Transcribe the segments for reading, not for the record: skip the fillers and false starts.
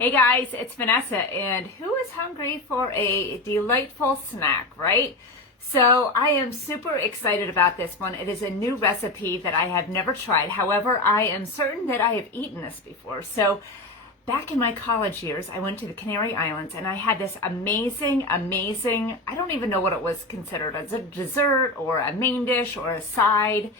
Hey guys, it's Vanessa, and who is hungry for a delightful snack, right? So I am super excited about this one. It is a new recipe that I have never tried. However, I am certain that I have eaten this before. So back in my college years, I went to the Canary Islands and I had this amazing, I don't even know what it was considered, as a dessert or a main dish or a side.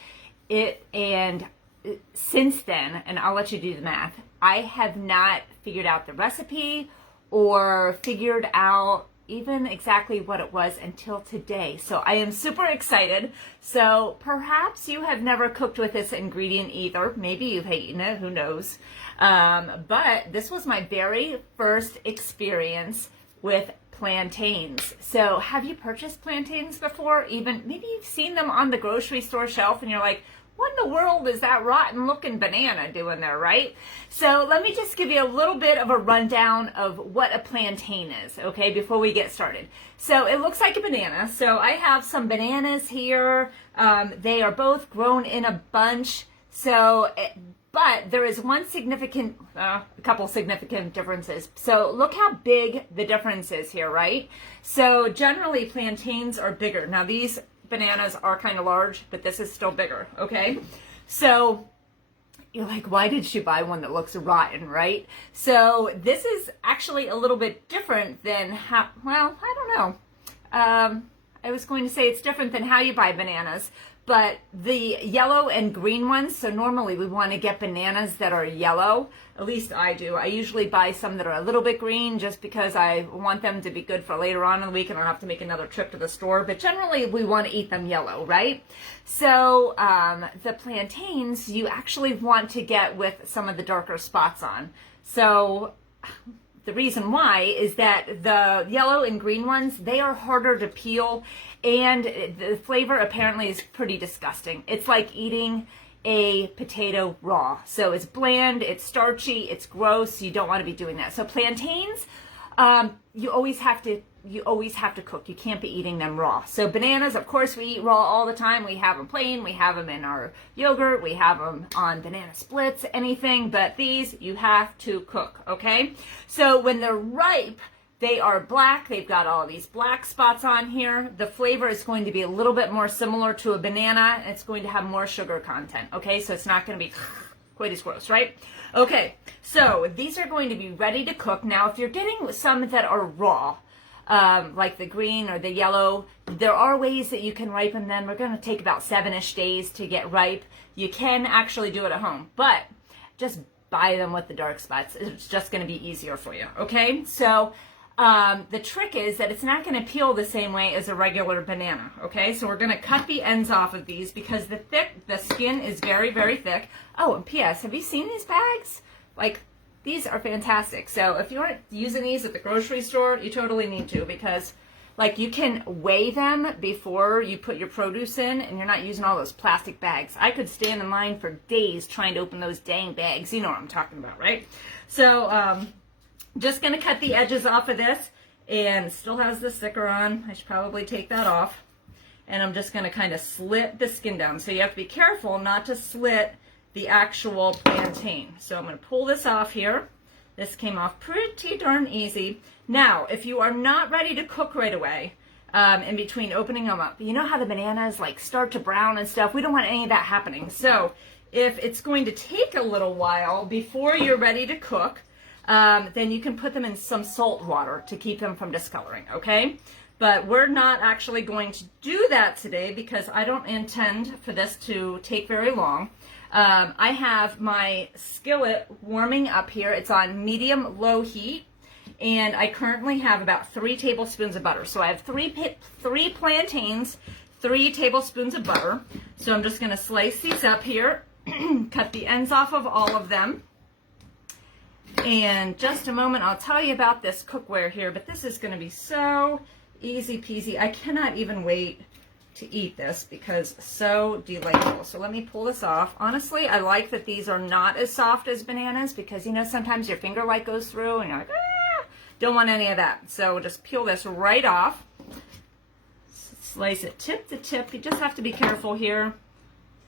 Since then, and I'll let you do the math, I have not figured out the recipe or figured out even exactly what it was until today. So I am super excited. So perhaps you have never cooked with this ingredient either. Maybe you've eaten it, who knows? But this was my very first experience with plantains. So have you purchased plantains before? Even maybe you've seen them on the grocery store shelf and you're like, what in the world is that rotten looking banana doing there, right? So let me just give you a little bit of a rundown of what a plantain is, okay, before we get started. So it looks like a banana. So I have some bananas here. They are both grown in a bunch. But there is a couple significant differences. So look how big the difference is here, right? So generally plantains are bigger. Now these bananas are kind of large, but this is still bigger, okay? So you're like, why did she buy one that looks rotten, right? So this is actually a little bit different than how, well, I don't know. I was going to say it's different than how you buy bananas, but the yellow and green ones, so normally we want to get bananas that are yellow. At least I do. I usually buy some that are a little bit green just because I want them to be good for later on in the week and I'll have to make another trip to the store. But generally we want to eat them yellow, right? So the plantains you actually want to get with some of the darker spots on. So the reason why is that the yellow and green ones, they are harder to peel, and the flavor apparently is pretty disgusting. It's like eating a potato raw. So it's bland, it's starchy, it's gross. You don't want to be doing that. So plantains, you always have to cook. You can't be eating them raw. So bananas, of course, we eat raw all the time. We have them plain. We have them in our yogurt. We have them on banana splits, anything. But these, you have to cook, okay? So when they're ripe, they are black. They've got all these black spots on here. The flavor is going to be a little bit more similar to a banana. It's going to have more sugar content, okay? So it's not going to be quite as gross, right? Okay, so these are going to be ready to cook. Now, if you're getting some that are raw, like the green or the yellow, there are ways that you can ripen them. They're going to take about 7-ish days to get ripe. You can actually do it at home, but just buy them with the dark spots. It's just going to be easier for you, okay? So the trick is that it's not going to peel the same way as a regular banana, okay? So we're going to cut the ends off of these because the skin is very, very thick. Oh, and P.S., have you seen these bags? Like, these are fantastic. So if you aren't using these at the grocery store, you totally need to, because like you can weigh them before you put your produce in and you're not using all those plastic bags. I could stand in line for days trying to open those dang bags. You know what I'm talking about, right? So just going to cut the edges off of this, and it still has the sticker on. I should probably take that off. And I'm just going to kind of slit the skin down. So you have to be careful not to slit the actual plantain. So I'm going to pull this off here. This came off pretty darn easy. Now, if you are not ready to cook right away, in between opening them up, you know how the bananas like start to brown and stuff? We don't want any of that happening. So if it's going to take a little while before you're ready to cook, then you can put them in some salt water to keep them from discoloring, okay? But we're not actually going to do that today because I don't intend for this to take very long. I have my skillet warming up here. It's on medium-low heat, and I currently have about 3 tablespoons of butter. So I have three plantains, 3 tablespoons of butter. So I'm just going to slice these up here, cut the ends off of all of them. And just a moment, I'll tell you about this cookware here, but this is going to be so easy peasy. I cannot even wait to eat this because so delightful. So let me pull this off. Honestly, I like that these are not as soft as bananas because, you know, sometimes your finger light goes through and you're like, ah, don't want any of that. So just peel this right off. Slice it tip to tip. You just have to be careful here.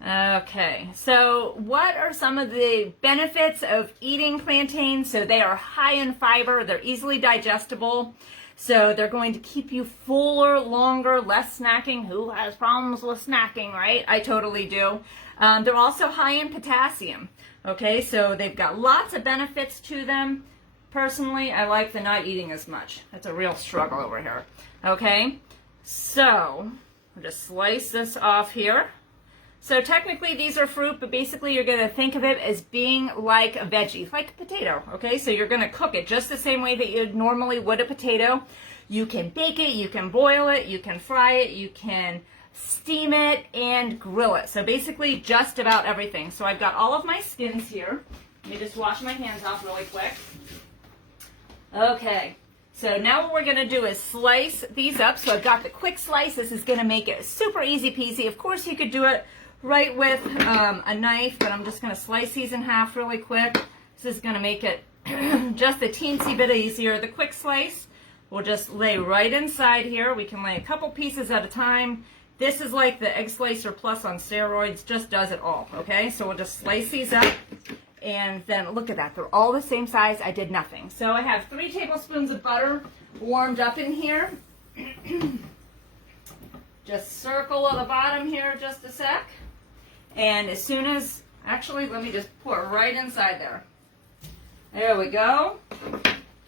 Okay, so what are some of the benefits of eating plantains? So they are high in fiber, they're easily digestible, so they're going to keep you fuller, longer, less snacking. Who has problems with snacking, right? I totally do. They're also high in potassium. Okay, so they've got lots of benefits to them. Personally, I like the not eating as much. That's a real struggle over here. Okay, so I'll just slice this off here. So technically these are fruit, but basically you're going to think of it as being like a veggie, like a potato, okay? So you're going to cook it just the same way that you normally would a potato. You can bake it, you can boil it, you can fry it, you can steam it, and grill it. So basically just about everything. So I've got all of my skins here. Let me just wash my hands off really quick. Okay, so now what we're going to do is slice these up. So I've got the quick slice. This is going to make it super easy peasy. Of course you could do it right with a knife, but I'm just going to slice these in half really quick. This is going to make it just a teensy bit easier. The quick slice will just lay right inside here. We can lay a couple pieces at a time. This is like the Egg Slicer Plus on steroids, just does it all, okay? So we'll just slice these up, and then look at that. They're all the same size. I did nothing. So I have 3 tablespoons of butter warmed up in here. Just circle at the bottom here just a sec. And as soon as, actually, let me just pour it right inside there. There we go.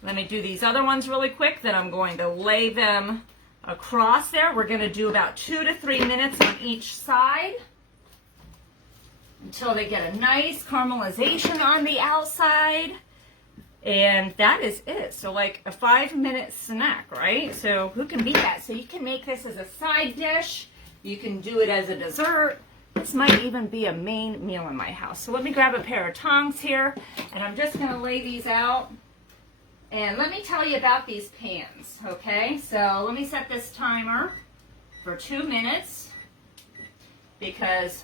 Let me do these other ones really quick. Then I'm going to lay them across there. We're going to do about 2 to 3 minutes on each side until they get a nice caramelization on the outside. And that is it. So like a 5-minute snack, right? So who can beat that? So you can make this as a side dish. You can do it as a dessert. This might even be a main meal in my house. So let me grab a pair of tongs here, and I'm just going to lay these out. And let me tell you about these pans, okay? So let me set this timer for 2 minutes because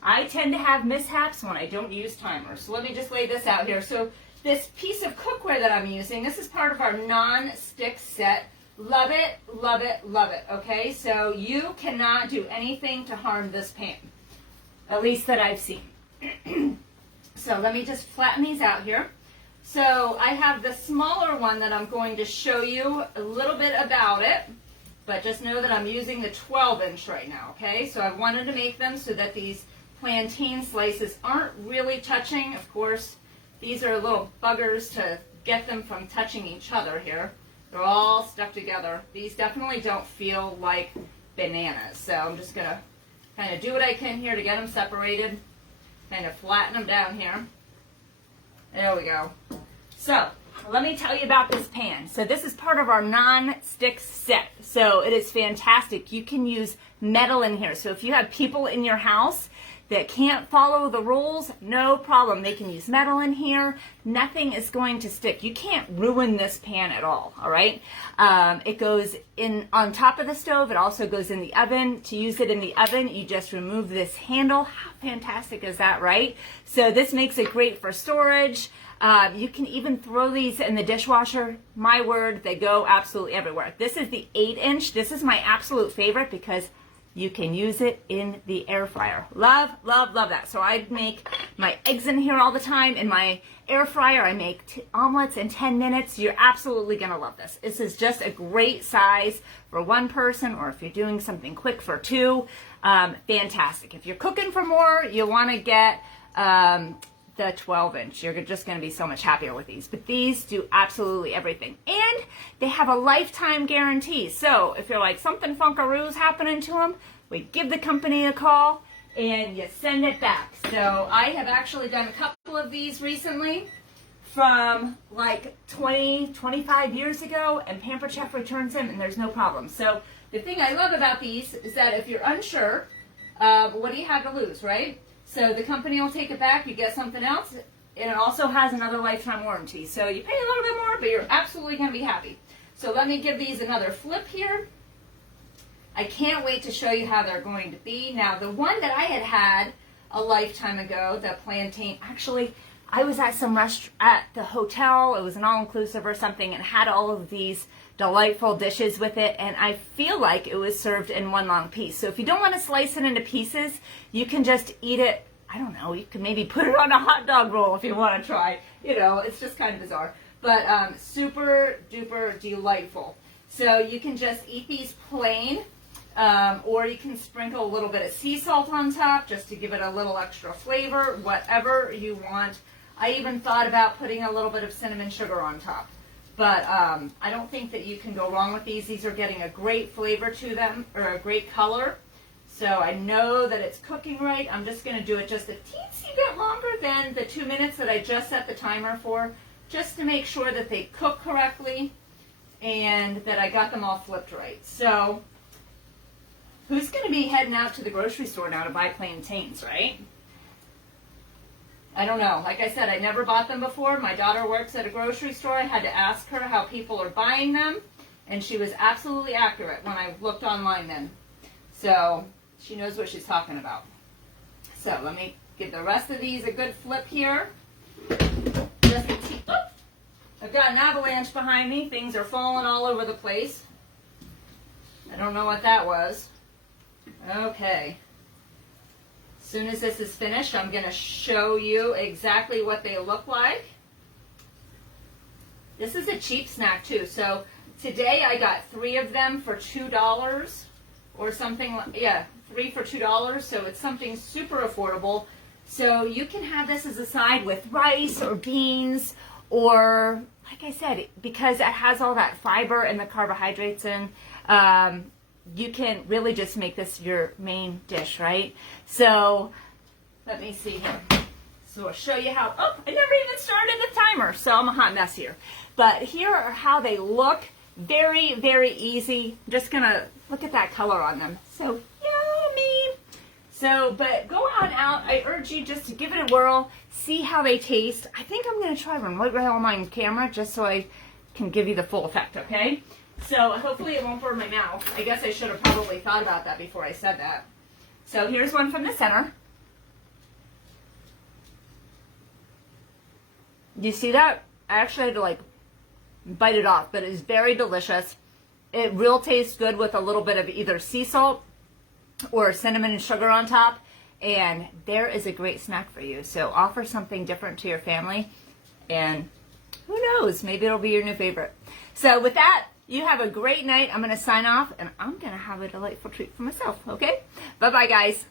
I tend to have mishaps when I don't use timers. So let me just lay this out here. So this piece of cookware that I'm using, this is part of our non-stick set. Love it, love it, love it, okay? So you cannot do anything to harm this pan, at least that I've seen. So let me just flatten these out here. So I have the smaller one that I'm going to show you a little bit about it, but just know that I'm using the 12-inch right now, okay? So I wanted to make them so that these plantain slices aren't really touching. Of course, these are little buggers to get them from touching each other here. They're all stuck together. These definitely don't feel like bananas. So I'm just going to kind of do what I can here to get them separated. Kind of flatten them down here. There we go. So let me tell you about this pan. So this is part of our non-stick set. So it is fantastic. You can use metal in here. So if you have people in your house that can't follow the rules, no problem. They can use metal in here. Nothing is going to stick. You can't ruin this pan at all right? It goes in on top of the stove. It also goes in the oven. To use it in the oven, you just remove this handle. How fantastic is that, right? So this makes it great for storage. You can even throw these in the dishwasher. My word, they go absolutely everywhere. This is the 8-inch. This is my absolute favorite because you can use it in the air fryer. Love, love, love that. So I make my eggs in here all the time. In my air fryer, I make omelets in 10 minutes. You're absolutely gonna love this. This is just a great size for one person, or if you're doing something quick for 2, fantastic. If you're cooking for more, you wanna get the 12-inch. You're just going to be so much happier with these. But these do absolutely everything. And they have a lifetime guarantee. So if you're like, something funkaroo's happening to them, we give the company a call and you send it back. So I have actually done a couple of these recently from like 20, 25 years ago, and Pampered Chef returns them and there's no problem. So the thing I love about these is that if you're unsure, what do you have to lose, right? So the company will take it back, you get something else, and it also has another lifetime warranty. So you pay a little bit more, but you're absolutely going to be happy. So let me give these another flip here. I can't wait to show you how they're going to be. Now, the one that I had a lifetime ago, the plantain, actually, I was at some restaurant, at the hotel, it was an all-inclusive or something, and had all of these delightful dishes with it, and I feel like it was served in one long piece. So if you don't want to slice it into pieces, you can just eat it, I don't know, you can maybe put it on a hot dog roll if you want to try. You know, it's just kind of bizarre. But super duper delightful. So you can just eat these plain, or you can sprinkle a little bit of sea salt on top just to give it a little extra flavor, whatever you want. I even thought about putting a little bit of cinnamon sugar on top. But I don't think that you can go wrong with these. These are getting a great flavor to them, or a great color. So I know that it's cooking right. I'm just going to do it just a teensy bit longer than the 2 minutes that I just set the timer for, just to make sure that they cook correctly and that I got them all flipped right. So who's going to be heading out to the grocery store now to buy plantains, right? I don't know. Like I said, I never bought them before. My daughter works at a grocery store. I had to ask her how people are buying them, and she was absolutely accurate when I looked online then. So she knows what she's talking about. So let me give the rest of these a good flip here. Just a oh, I've got an avalanche behind me. Things are falling all over the place. I don't know what that was. Okay. As soon as this is finished, I'm going to show you exactly what they look like. This is a cheap snack too. So today I got 3 of them for $2 or something. Yeah, 3 for $2. So it's something super affordable. So you can have this as a side with rice or beans, or like I said, because it has all that fiber and the carbohydrates in, you can really just make this your main dish, right? So let me see here. So I'll show you how, oh, I never even started the timer, so I'm a hot mess here. But here are how they look. Very, very easy. I'm just gonna look at that color on them. So yummy. So, but go on out. I urge you just to give it a whirl, see how they taste. I think I'm gonna try one right on my camera just so I can give you the full effect, okay? So hopefully it won't burn my mouth. I guess I should have probably thought about that before I said that. So here's one from the center. Do you see that? I actually had to like bite it off, but it's very delicious. It real tastes good with a little bit of either sea salt or cinnamon and sugar on top. And there is a great snack for you. So offer something different to your family, and who knows, maybe it'll be your new favorite. So with that, you have a great night. I'm going to sign off, and I'm going to have a delightful treat for myself, okay? Bye-bye, guys.